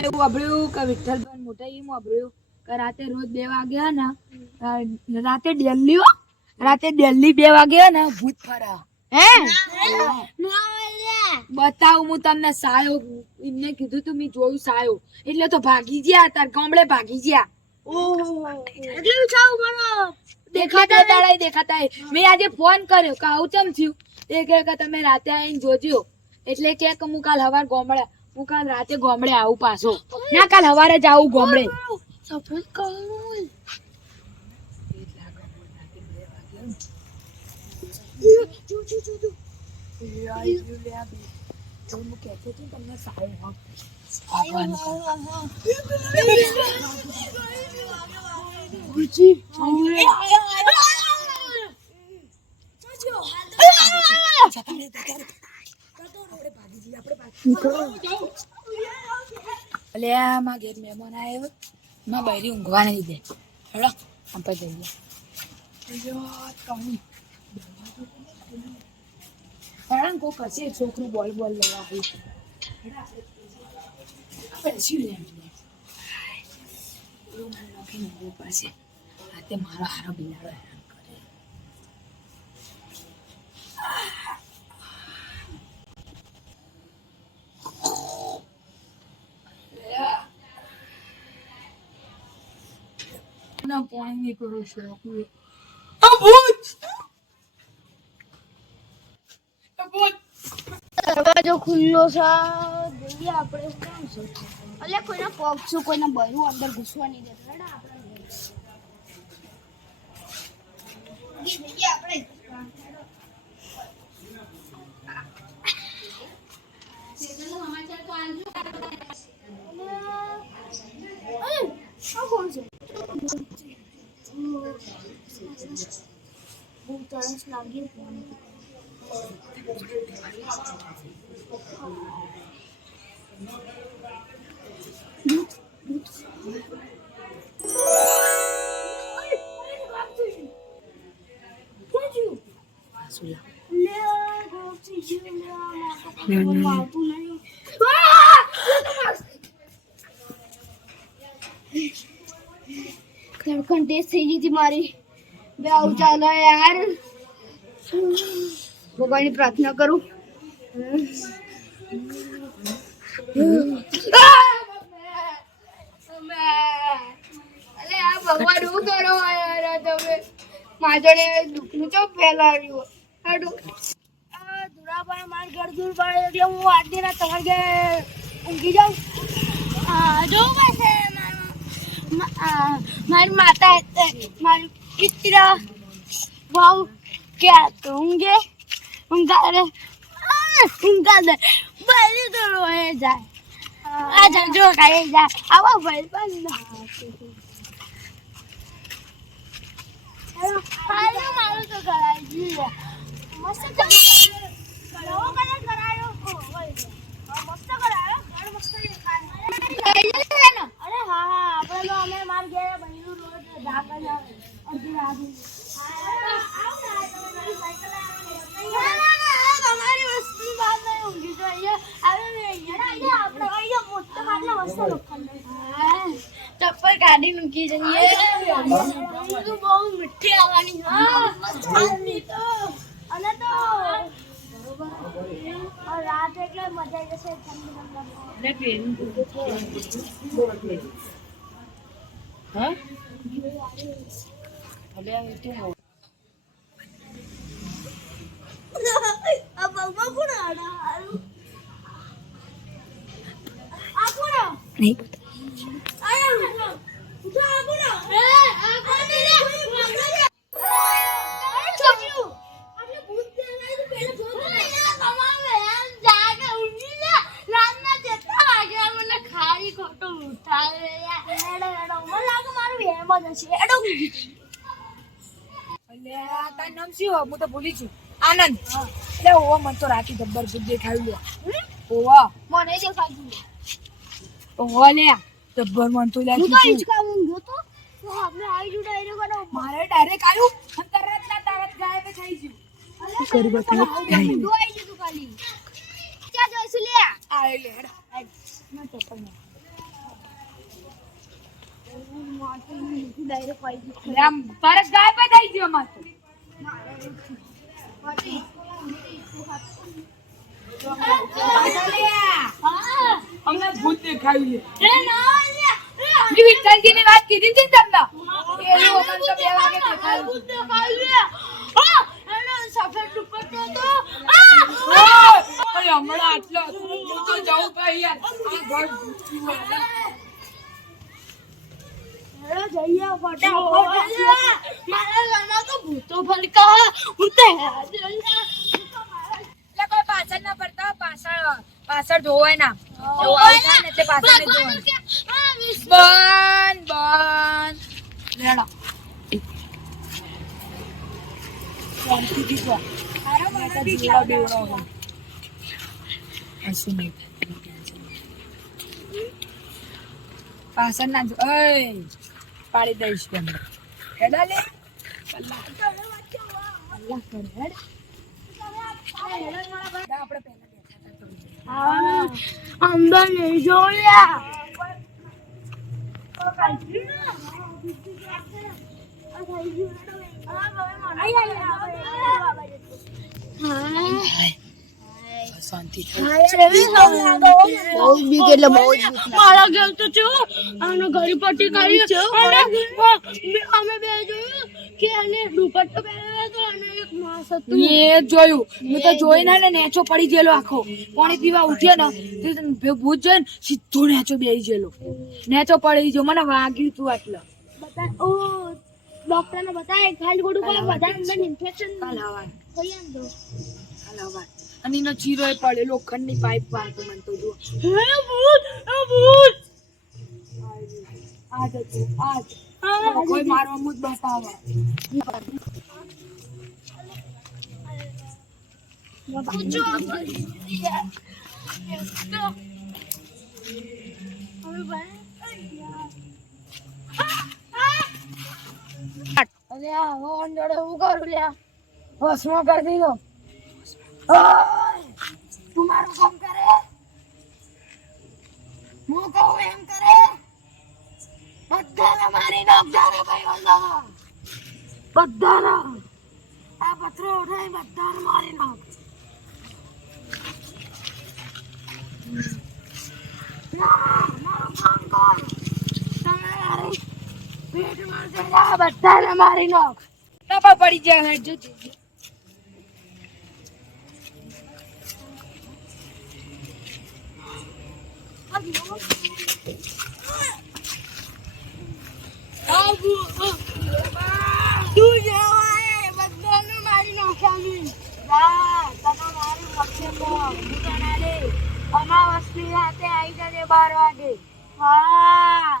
એવું અભળ્યું કે વિઠ્ઠલભાઈ મોટા એમ અભળ્યું કે રાતે રોજ 2 વાગે ને રાતે દિલ્હી 2 વાગે ને ભૂત ફરા હે બતાવું હું તમને સાયો એમને કીધું તું મેં જોયું સાયો એટલે તો ભાગી ગયા તાર ગામડે ભાગી ગયા એટલે ચાવ કરો દેખાતા મેં આજે ફોન કર્યો કે આવું ચમ થયું એ કે તમે રાતે આવીને જોજો એટલે કે હું કાલ હવાર ગામડે હું કાલ રાતે ગામડે આવું પાછો ના કાલ હવારે જ આવું ગામડે સફળ કરું તમને સારું અલ્યા ઘેર મહેમાન આવ્યો માં બૈરી ઊંઘવા નહીં દે હેડો આપણે જઈએ કારણ કોક હશે છોકરું બોલ લેવા પાસે તે મારો હારો બિલાડો હેરાન કરે ના પોઈન્ટ નહીં કરું શોખ દરવાજો ખુલ્લો છે જોઈએ આપણે કેમ છે અલ્યા કોઈના પગ છું કોઈના બૈરું અંદર ઘૂસવા નહીં દેતા હેડા આપણે જઈએ આપણે સમાચાર તો આંજો આ કોણ છે બહુ તરસ લાગી ફોન થઈ ગઈ હતી મારી બે આવું ચાલો યાર ભગવાનની પ્રાર્થના કરું ભગવાન શું કરો યાર તમે માજોડે દુઃખનું તો ફેલાવ્યું ધુરાભાઈ માર ઘર દૂર પડે એટલે હું આજની રાત તમારે ઘેર ઊંઘી જાઉં જોવું પડશે મારી માતા મારી પિત્ર ભાવ ક્યાં તો ઊંઘા દે બધી તો રોએ જાય આ જો ખાઈ જાય આવા ભાઈ પણ મારું તો કરાય મસ્ત કરાયો મસ્ત કરાયો મસ્ત અરે હા આપણે તો અમે માર ઘેર બહેરું રોજ ધાકા જાવ અડધી રાત તમારી વસ્તુ વાત નહીં ઊંઘી તો અહીંયા આપણે અહીંયા મોટો માટલો મસ્ત લોખંડ ચપ્પલ કાઢી મૂકી જઈએ બહુ મીઠી આવવાની અને તો રાત એટલે મજા જશે હું તો ભૂલી છું આનંદ એટલે ઓવા મન તો રાતી જબ્બર ભૂત દેખાયું લે ઓવા મને દેખાયું ઓવા લે જબ્બર મન તો લાગી હું તો ઈચકા ઊંઘ્યો તો આપણે આવી જુ ડાયરેક્ટ કરો મારે ડાયરેક્ટ આવ્યું તરત ના તરત ગાયબ થઈ ગયું કરી બતાવ દો આવી જતું ખાલી ક્યાં જોઈશું લે આ લે હેડ ના ચપ્પલ ના ડાયરેક્ટ વાઈ એટલે આમ તરત ગાયબ જ થઈ ગયો માથું. અમને ભૂત દેખાયું છે. મેં વિઠ્ઠલજીની વાત કીધી હતી ને તમને. એવું અમને તો 2 વાગે દેખાયું છે. અરે હમણાં આટલો હું તો જવું ભાઈ યાર. આ ઘર ભૂતનું હોય. જઈએ ફટાફટ મારા ઘરમાં તો ભૂતો ભલકા હું તો એટલે કોઈ પાછળ ના પડતા, પાછળ જોવાય ના. એવું આવું થાય ને એટલે પાછળ નહીં જોવાનું. બંધ લેડો. શાંતિથી જો. મેં તો જીવડા બેવડો હોય. હસી નહીં. પાછળ ના જો. ઓય પાડી દઈશ તમને. હેડા લે. અલ્લાહ કરે હેડ. આપણે પહેલા દેખાતા તો અંદર નહીં જોયા શાંતિ મારા ઘર તો છો આનો ઘડી પટ્ટી કરી અને અમે બે જોયું કે આને દુપટ્ટો પહેરેલો હતો અને એક માસ હતું. એ જોયું. મેં તો જોઈને ને નેચો પડી ગયેલો આખો. પાણી પીવા ઉઠ્યો ને તે ભૂત જોઈને સીધો નેચો બેસી ગયેલો. નેચો પડી ગયો. મને વાગ્યું તું આટલો. ડોક્ટરને બતાવે ખાલી ખોટું કોઈ વધારે અંદર ઇન્ફેક્શન કાલ હવારે. થઈ જાય ને તો કાલ હવારે. અને એનો ચીરો પડે લોખંડની પાઇપ વાળતો મને તો જુઓ. હે ભૂત ભૂત આજ હતું આજ. કોઈ મારવા મુજ બતાવે. પૂછો અરે આ હોન જોડે હું કરું લ્યા. ભસ્મ કરી દીધો. તું મારું કામ કરે. હું કહું એમ કરે. બધાને મારી નાખજાને ભાઈ બંધા. બધાને આ પથરો ઉઠાઈ બધાને મારી નાખ. મારું કામ કર. તમે મારી પેટમાં જઈને બધાને મારી નાખ. નફા પડી જાય હેડ જો. તું જવાય બધાને મારી નાખ્યા અમાવસની રાતે આવી જજે 12 વાગે. હા